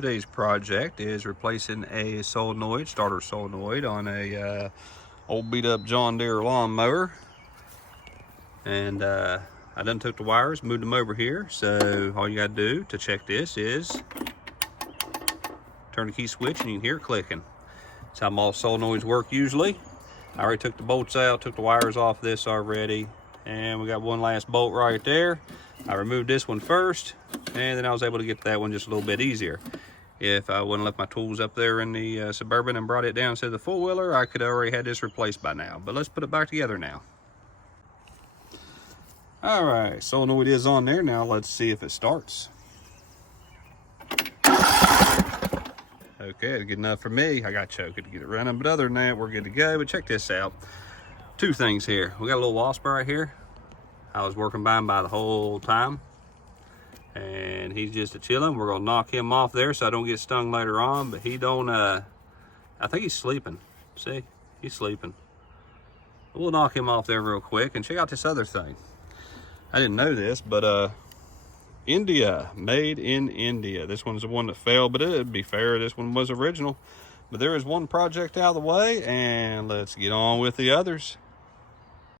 Today's project is replacing a solenoid, starter solenoid on a old beat up John Deere lawnmower. And I done took the wires, moved them over here. So all you gotta do to check this is turn the key switch and you can hear it clicking. That's how most solenoids work usually. I already took the bolts out, took the wires off this already. And we got one last bolt right there. I removed this one first, and then I was able to get that one just a little bit easier. If I wouldn't left my tools up there in the Suburban and brought it down instead of the four-wheeler, I could have already had this replaced by now. But let's put it back together now. All right, solenoid is on there. Now let's see if it starts. Okay, good enough for me. I got choked to get it running, but other than that, we're good to go. But check this out. Two things here. We got a little wasp right here. I was working by him by the whole time, and he's just a chilling. We're gonna knock him off there so I don't get stung later on, but he don't, I think he's sleeping. See, he's sleeping. We'll knock him off there real quick and check out this other thing. I didn't know this, but India, made in India. This one's the one that failed, but it'd be fair, this one was original. But there is one project out of the way, and let's get on with the others.